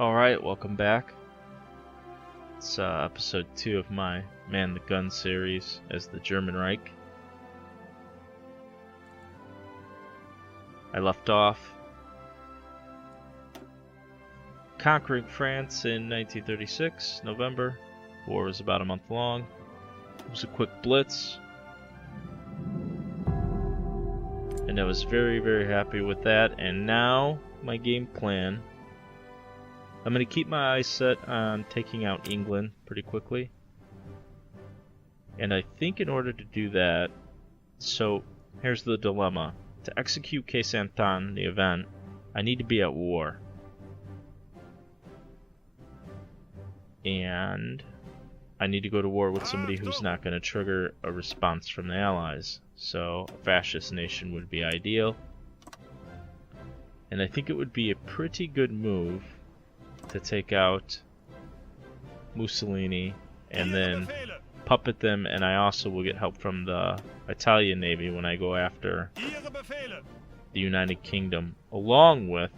Alright, welcome back. It's episode 2 of my Man the Gun series as the German Reich. I left off conquering France in 1936, November. War was about a month long. It was a quick blitz. And I was very, very happy with that. And now, my game plan. I'm going to keep my eyes set on taking out England pretty quickly. And I think in order to do that, so here's the dilemma. To execute Case Anton, the event, I need to be at war. And I need to go to war with somebody who's not going to trigger a response from the Allies. So a fascist nation would be ideal. And I think it would be a pretty good move to take out Mussolini and then puppet them, and I also will get help from the Italian Navy when I go after the United Kingdom, along with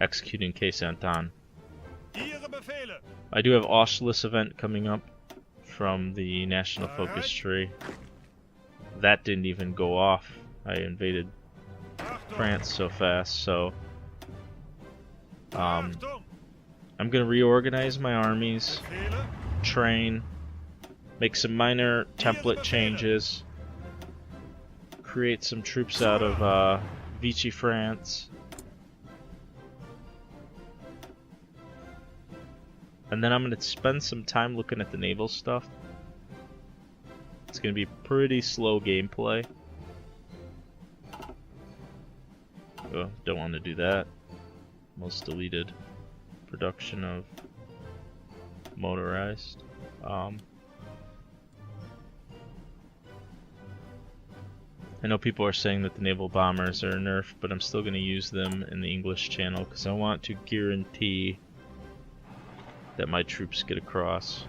executing Case Anton. I do have Austerlitz event coming up from the National Focus Tree. That didn't even go off. I invaded France so fast, so I'm going to reorganize my armies, train, make some minor template changes, create some troops out of Vichy France, and then I'm going to spend some time looking at the naval stuff. It's going to be pretty slow gameplay. Oh, don't want to do that. Most deleted production of motorized. I know people are saying that the naval bombers are nerfed, but I'm still going to use them in the English channel because I want to guarantee that my troops get across.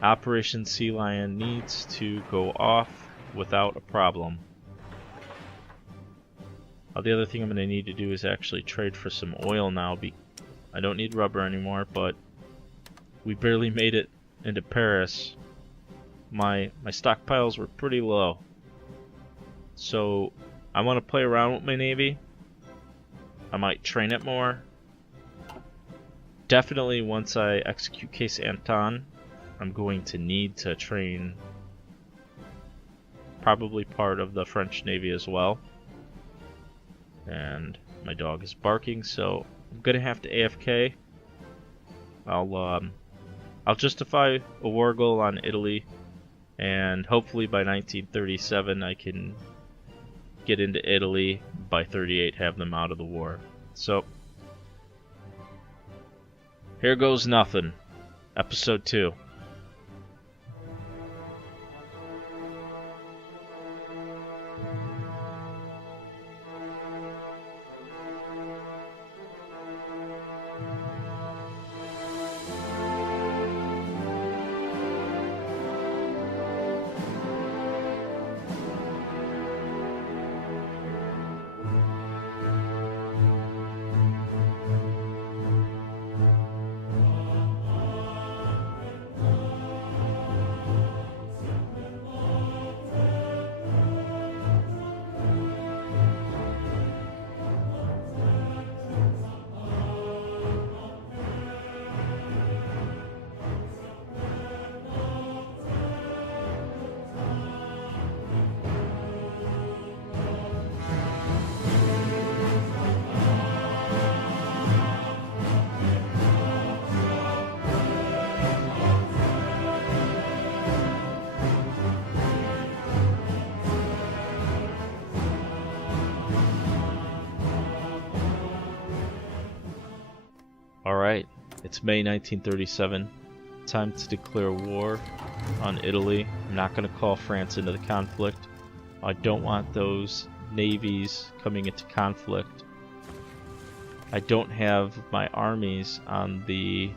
Operation Sea Lion needs to go off without a problem. The other thing I'm going to need to do is actually trade for some oil now. I don't need rubber anymore, but we barely made it into Paris. My stockpiles were pretty low. So I want to play around with my navy. I might train it more. Definitely once I execute Case Anton, I'm going to need to train probably part of the French Navy as well. And my dog is barking, so I'm gonna have to AFK. I'll justify a war goal on Italy, and hopefully by 1937 I can get into Italy. By 38, have them out of the war. So here goes nothing. Episode 2. Alright, it's May 1937. Time to declare war on Italy. I'm not going to call France into the conflict. I don't want those navies coming into conflict. I don't have my armies on the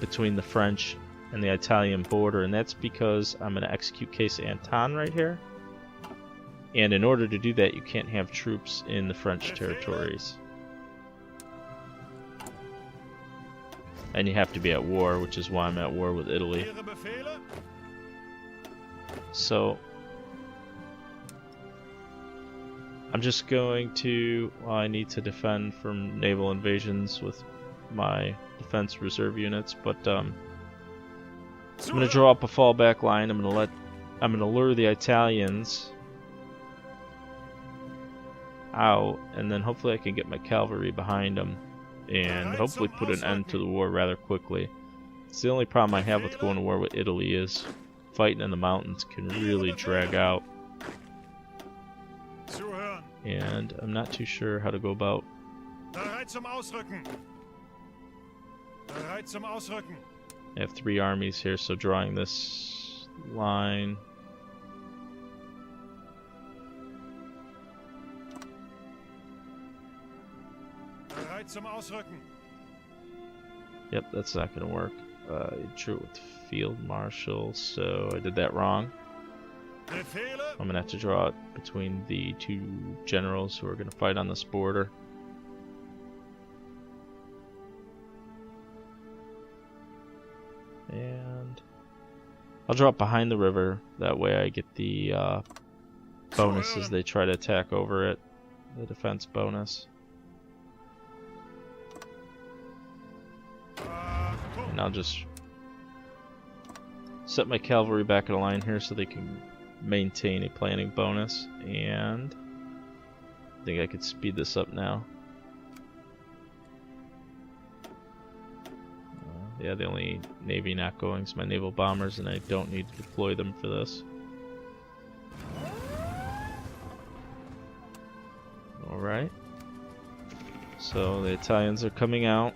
between the French and the Italian border, and that's because I'm going to execute Case Anton right here. And in order to do that, you can't have troops in the French territories. And you have to be at war, which is why I'm at war with Italy. So I'm just going to, well, I need to defend from naval invasions with my defense reserve units, but I'm going to draw up a fallback line. I'm going to lure the Italians out, and then hopefully I can get my cavalry behind them and hopefully put an end to the war rather quickly. It's the only problem I have with going to war with Italy is fighting in the mountains can really drag out. And I'm not too sure how to go about. I have 3 armies here, so drawing this line. Yep, that's not going to work. I drew it with field marshal, so I did that wrong. I'm going to have to draw it between the 2 generals who are going to fight on this border. And I'll draw it behind the river. That way I get the bonus as they try to attack over it. The defense bonus. And I'll just set my cavalry back in a line here so they can maintain a planning bonus. And I think I could speed this up now. Yeah, the only navy not going is my naval bombers, and I don't need to deploy them for this. Alright. So the Italians are coming out.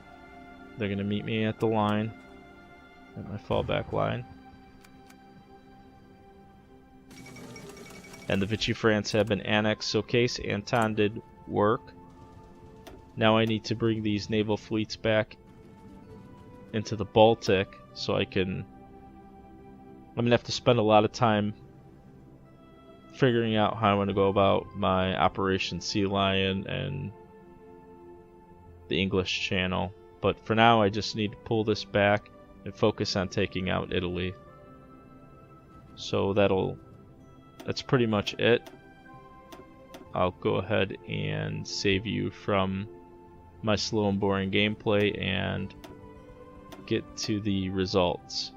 They're going to meet me at the line, at my fallback line. And the Vichy France have been annexed, so case Anton did work. Now I need to bring these naval fleets back into the Baltic, so I'm going to have to spend a lot of time figuring out how I want to go about my Operation Sea Lion and the English Channel. But for now, I just need to pull this back and focus on taking out Italy. So that's pretty much it. I'll go ahead and save you from my slow and boring gameplay and get to the results.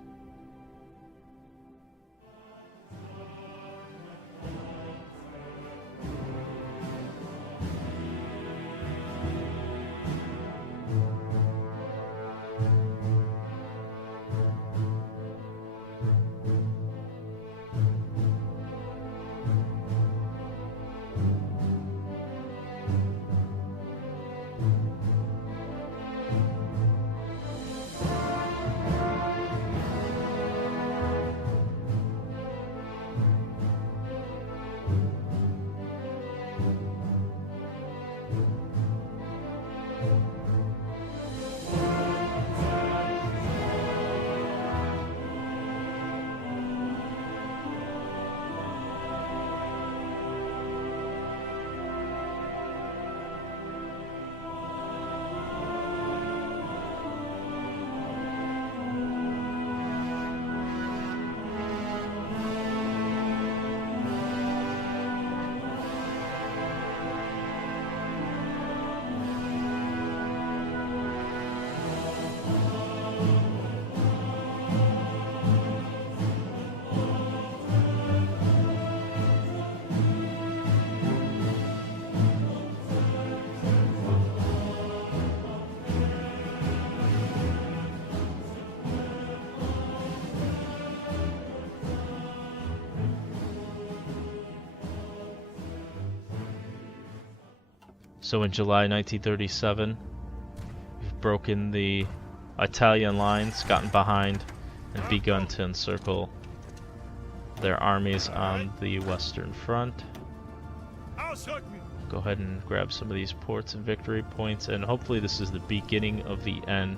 So in July 1937, we've broken the Italian lines, gotten behind, and begun to encircle their armies on the Western Front. Go ahead and grab some of these ports and victory points, and hopefully this is the beginning of the end.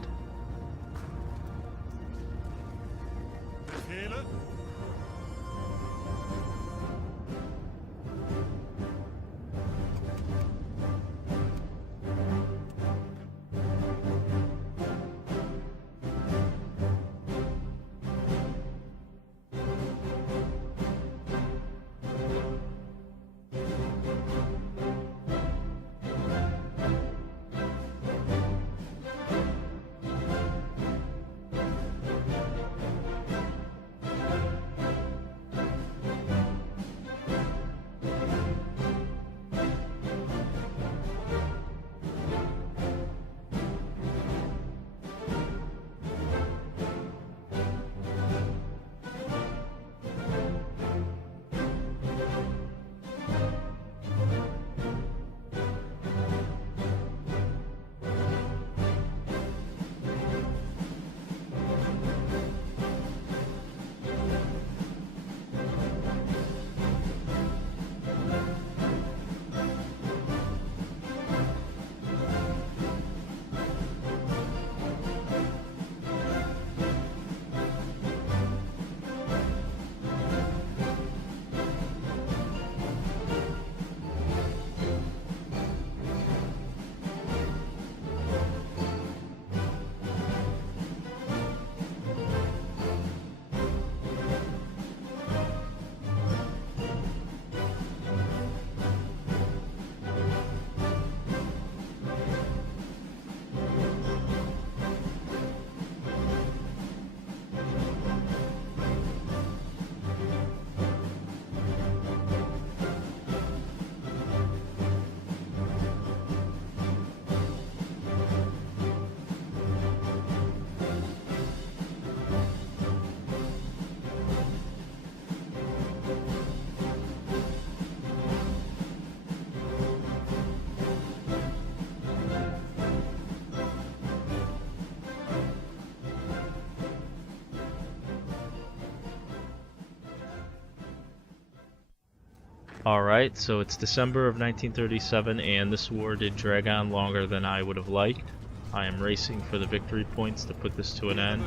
Alright, so it's December of 1937, and this war did drag on longer than I would have liked. I am racing for the victory points to put this to an end.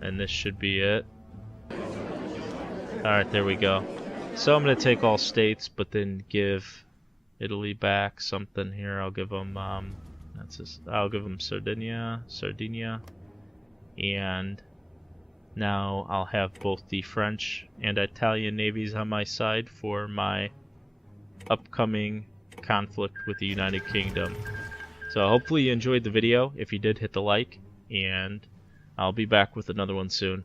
And this should be it. Alright, there we go. So I'm going to take all states, but then give Italy back something here. I'll give them, I'll give them Sardinia, and now I'll have both the French and Italian navies on my side for my upcoming conflict with the United Kingdom. So hopefully you enjoyed the video. If you did, hit the like, and I'll be back with another one soon.